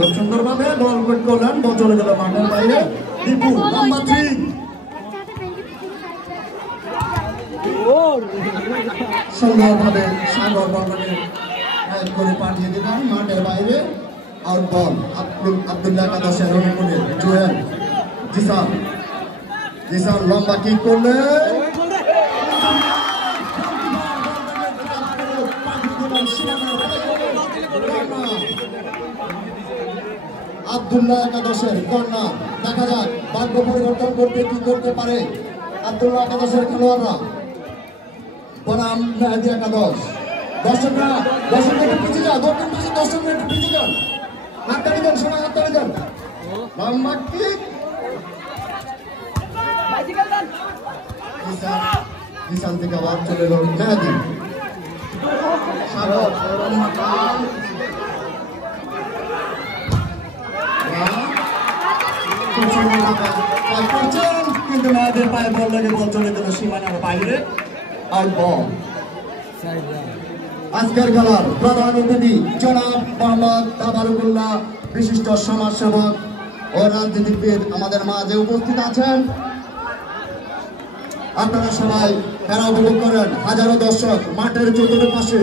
খুব সুন্দরভাবে বল কোট করলেন, বল চলে গেল মাঠের বাইরে। দীপু নাম্বার 3 সুন্দরভাবে সাগর বলকে হেড করে পাঠিয়ে দিলেন মাঠের বাইরে। আউট বল আব্দুল্লাহ একাদশের অনুকূলে জুয়েল জিসান লম্বা কিক করলেন, আব্দুল্লাহ একাদশের কর্নার। দেখা যাক ভাগ্য পরিবর্তন করতে কি করতে পারে আব্দুল্লাহ একাদশের খেলোয়াড়রা বনাম মেহেদী একাদশ। দর্শকরা একটু পিছিয়ে যান, দর্শকরা একটু পিছিয়ে যান, হাততালি দেন, সবাই হাততালি দেন। লম্বা কিক, জিসান থেকে আবার চলে এলো মেহেদী। সাগর কিন্তু মেয়েদের পায়ে বল লেগে বল চলে গেল সীমানার বাইরে। আর বল আজকের খেলার প্রধান অতিথি জনাব মোহাম্মদ তাবারুকুল্লাহ, বিশিষ্ট সমাজসেবক ও রাজনীতিবিদ আমাদের মাঝে উপস্থিত আছেন। আপনারা সবাই খেলা উপভোগ করেন, হাজারো দর্শক মাঠের চতুর্পাশে।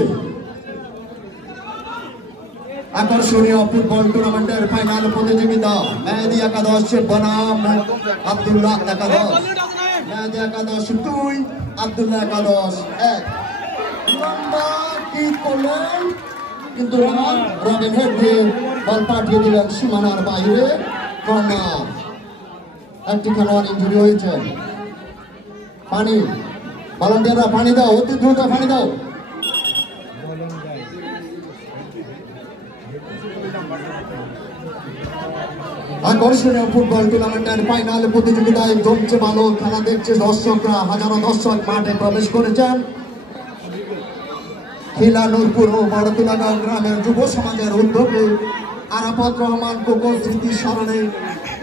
আকর্ষণীয় ফুটবল টুর্নামেন্টের ফাইনাল প্রতিযোগিতা মেহেদী একাদশ বনাম আব্দুল্লাহ একাদশ। মেহেদী একাদশ 2, আব্দুল্লাহ একাদশ 1। লম্বা কিক করলেন কিন্তু রবিন হেড দিয়ে বল পাঠিয়ে দিলেন সীমানার বাইরে। কর্নার। একটি খেলোয়াড় ইনজুরি হয়েছে। পানি, ভলান্টিয়াররা পানি দাও, অতি দ্রুত পানি দাও। আকর্ষণীয় ফুটবল টুর্নামেন্টের ফাইনাল প্রতিযোগিতায় জমছে ভালো খেলা দেখছে দর্শকরা। হাজারো দর্শক মাঠে প্রবেশ করেছেন। খিলা নূরপুর ও বড়তুলাগাঁও গ্রামের যুব সমাজের উদ্যোগে আরাফাত রহমান কোকো স্মৃতি স্মরণে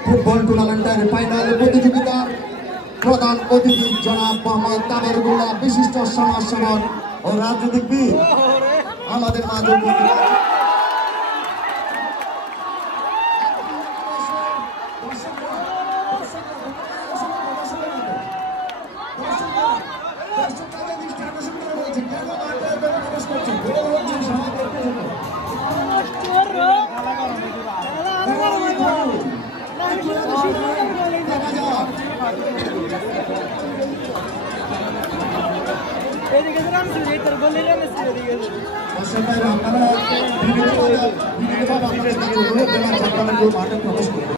ফুটবল টুর্নামেন্টের ফাইনাল প্রতিযোগিতা প্রধান অতিথি জনাব মোহাম্মদ তাবারুকুল্লাহ, বিশিষ্ট সমাজসেবক ও রাজনীতিবিদ আমাদের মাঝে উপস্থিত। মাঠে প্রবেশ